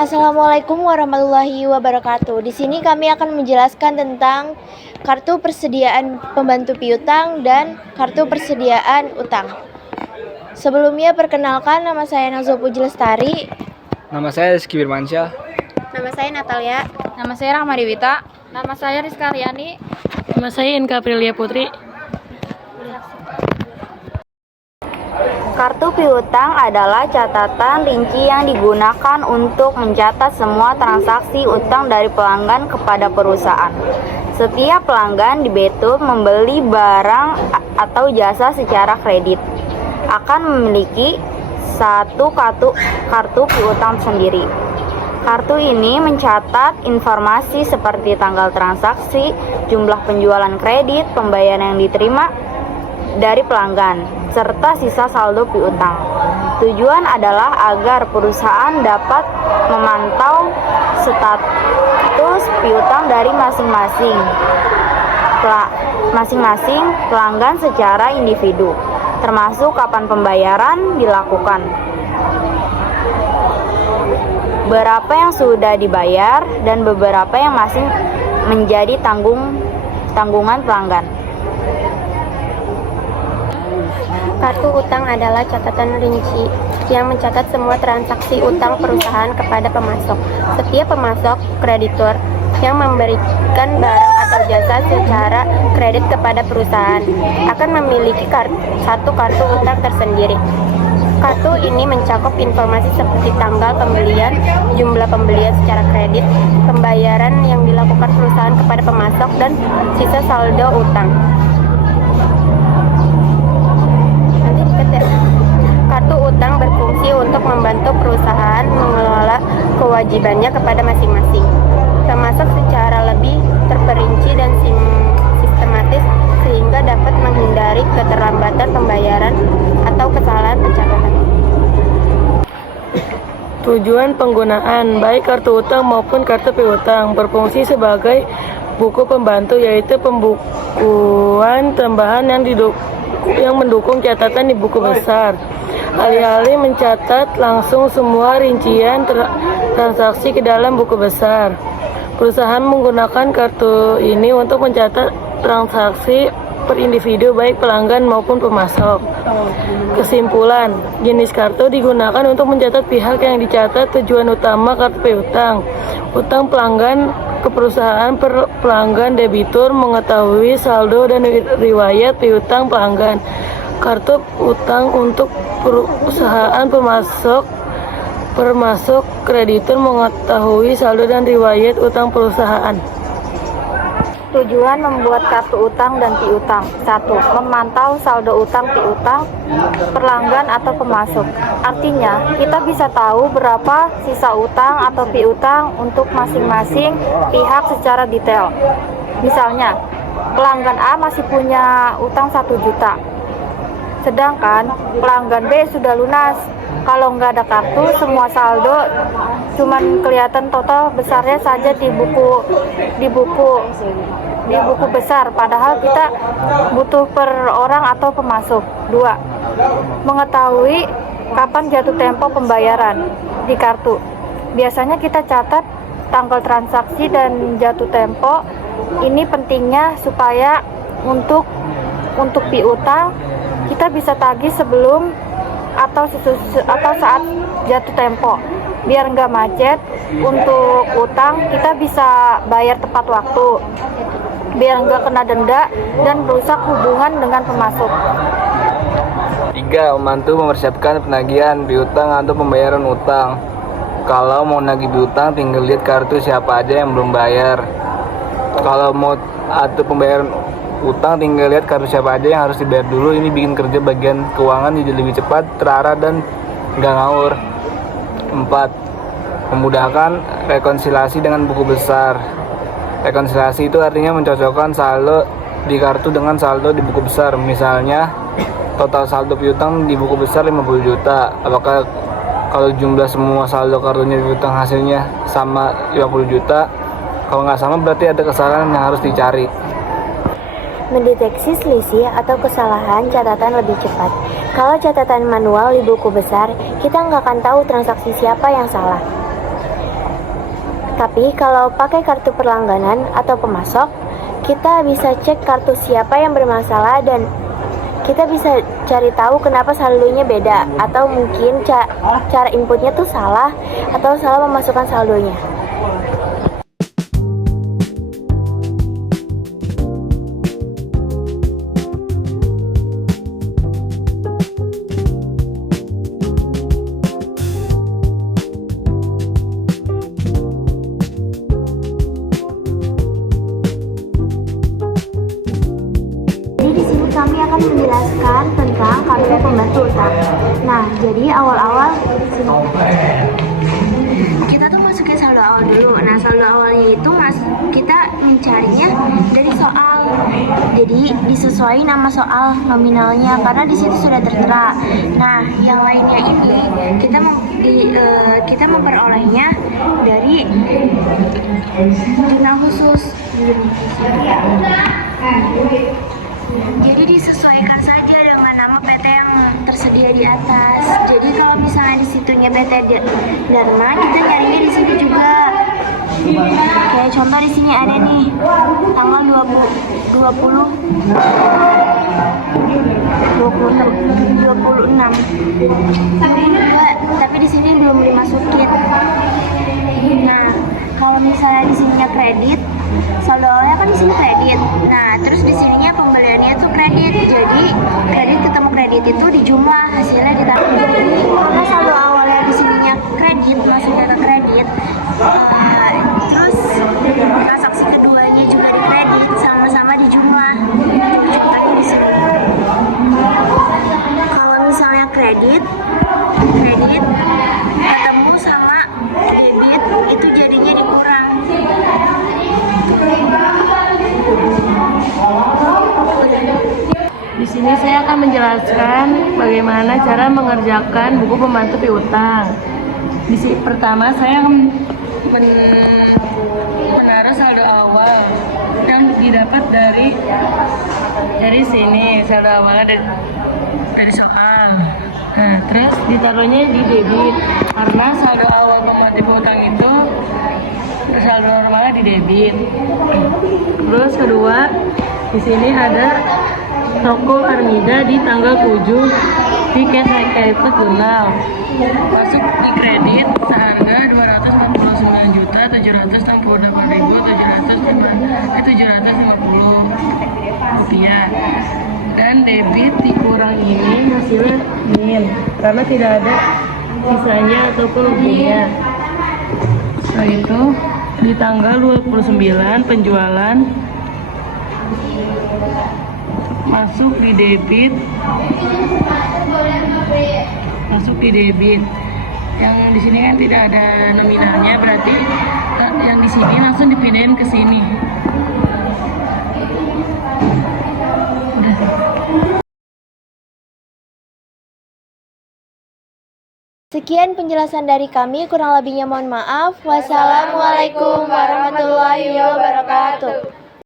Assalamualaikum warahmatullahi wabarakatuh. Di sini kami akan menjelaskan tentang kartu persediaan pembantu piutang dan kartu persediaan utang. Sebelumnya perkenalkan, nama saya Nazwa Puji Lestari. Nama saya Rizky Firmansyah. Nama saya Natalia. Nama saya Rahma Dewita. Nama saya Rizka Aryani. Nama saya Inka Aprilia Putri. Kartu piutang adalah catatan rinci yang digunakan untuk mencatat semua transaksi utang dari pelanggan kepada perusahaan. Setiap pelanggan di Betul membeli barang atau jasa secara kredit akan memiliki satu kartu piutang sendiri. Kartu ini mencatat informasi seperti tanggal transaksi, jumlah penjualan kredit, pembayaran yang diterima dari pelanggan, serta sisa saldo piutang. Tujuan adalah agar perusahaan dapat memantau status piutang dari masing-masing pelanggan secara individu, termasuk kapan pembayaran dilakukan, berapa yang sudah dibayar, dan beberapa yang masih menjadi tanggungan pelanggan. Kartu utang adalah catatan rinci yang mencatat semua transaksi utang perusahaan kepada pemasok. Setiap pemasok kreditur yang memberikan barang atau jasa secara kredit kepada perusahaan akan memiliki satu kartu utang tersendiri. Kartu ini mencakup informasi seperti tanggal pembelian, jumlah pembelian secara kredit, pembayaran yang dilakukan perusahaan kepada pemasok, dan sisa saldo utang. Kartu utang berfungsi untuk membantu perusahaan mengelola kewajibannya kepada masing-masing, termasuk secara lebih terperinci dan sistematis sehingga dapat menghindari keterlambatan pembayaran atau kesalahan pencatatan. Tujuan penggunaan baik kartu utang maupun kartu piutang berfungsi sebagai buku pembantu, yaitu pembukuan tambahan yang mendukung catatan di buku besar. Alih-alih mencatat langsung semua rincian transaksi ke dalam buku besar, perusahaan menggunakan kartu ini untuk mencatat transaksi per individu baik pelanggan maupun pemasok. Kesimpulan, jenis kartu digunakan untuk mencatat pihak yang dicatat. Tujuan utama kartu piutang: utang pelanggan ke perusahaan per pelanggan. Debitur mengetahui saldo dan riwayat piutang pelanggan. Kartu utang untuk perusahaan pemasok kreditur mengetahui saldo dan riwayat utang perusahaan. Tujuan membuat kartu utang dan piutang: 1. Memantau saldo utang piutang pelanggan atau pemasok. Artinya, kita bisa tahu berapa sisa utang atau piutang untuk masing-masing pihak secara detail. Misalnya, pelanggan A masih punya utang 1 juta, sedangkan pelanggan B sudah lunas. Kalau nggak ada kartu, semua saldo cuman kelihatan total besarnya saja di buku besar, padahal kita butuh per orang atau pemasok. 2. Mengetahui kapan jatuh tempo pembayaran di kartu. Biasanya kita catat tanggal transaksi dan jatuh tempo. Ini pentingnya supaya untuk piutang kita bisa tagih sebelum atau saat jatuh tempo, biar nggak macet. Untuk utang kita bisa bayar tepat waktu, biar nggak kena denda dan merusak hubungan dengan pemasok. 3. Membantu mempersiapkan penagihan piutang atau pembayaran utang. Kalau mau nagih piutang, tinggal lihat kartu siapa aja yang belum bayar. Kalau mau atau pembayaran utang, tinggal lihat kartu siapa aja yang harus dibayar dulu. Ini bikin kerja bagian keuangan jadi lebih cepat, terarah, dan nggak ngawur. 4. Memudahkan rekonsiliasi dengan buku besar. Rekonsiliasi itu artinya mencocokkan saldo di kartu dengan saldo di buku besar. Misalnya, total saldo piutang di buku besar 50 juta. Apakah kalau jumlah semua saldo kartunya piutang hasilnya sama 50 juta? Kalau nggak sama, berarti ada kesalahan yang harus dicari. Mendeteksi selisih atau kesalahan catatan lebih cepat. Kalau catatan manual di buku besar, kita nggak akan tahu transaksi siapa yang salah. Tapi kalau pakai kartu perlangganan atau pemasok, kita bisa cek kartu siapa yang bermasalah dan kita bisa cari tahu kenapa saldonya beda, atau mungkin cara inputnya tuh salah atau salah memasukkan saldonya. Jadi di sini kami akan menjelaskan tentang kartu pembantu utang. Nah, jadi awal-awal kita tuh masukin saldo awal dulu. Nah, saldo awalnya itu kita mencarinya dari soal. Jadi disesuaikan nama soal nominalnya karena di situ sudah tertera. Nah, yang lainnya ini kita memperolehnya dari jurnal khusus. Jadi disesuaikan saja dengan nama PT yang tersedia di atas. Jadi kalau misalnya di situnya PT Dharma, kita nyarinya di sini juga. Kayak contoh di sini ada nih tanggal 26. Tapi di sini belum dimasukin. Nah, kalau misalnya di sininya kredit, saldo awalnya kan di sini kredit. Nah, terus di sininya pembeliannya tuh kredit. Jadi kredit ketemu kredit itu dijumlah, hasilnya ditambah. Jadi karena saldo awalnya di sininya kredit, masuknya ke kredit. Terus transaksi keduanya juga di kredit, sama-sama dijumlah. Jumlahnya di sini. Kalau misalnya kredit ketemu sama debit, itu jadinya dikurang. Di sini saya akan menjelaskan bagaimana cara mengerjakan buku pembantu piutang. Pertama saya akan menaruh saldo awal yang didapat dari sini, saldo awalnya dari soal. Nah, terus ditaruhnya di debit karena saldo awal pembantu piutang itu saldo normalnya di debit. Terus kedua, di sini ada toko Armida di tanggal 7 di cash account jurnal. Masuk di kredit seharga 249.768.750 rupiah. Dan debit dikurang ini hasilnya min karena tidak ada sisanya ataupun ruginya. Setelah itu di tanggal 29 penjualan masuk di debit yang di sini kan tidak ada nominalnya, berarti yang di sini langsung dipindahin ke sini. Sekian penjelasan dari kami, kurang lebihnya mohon maaf. Wassalamualaikum warahmatullahi wabarakatuh.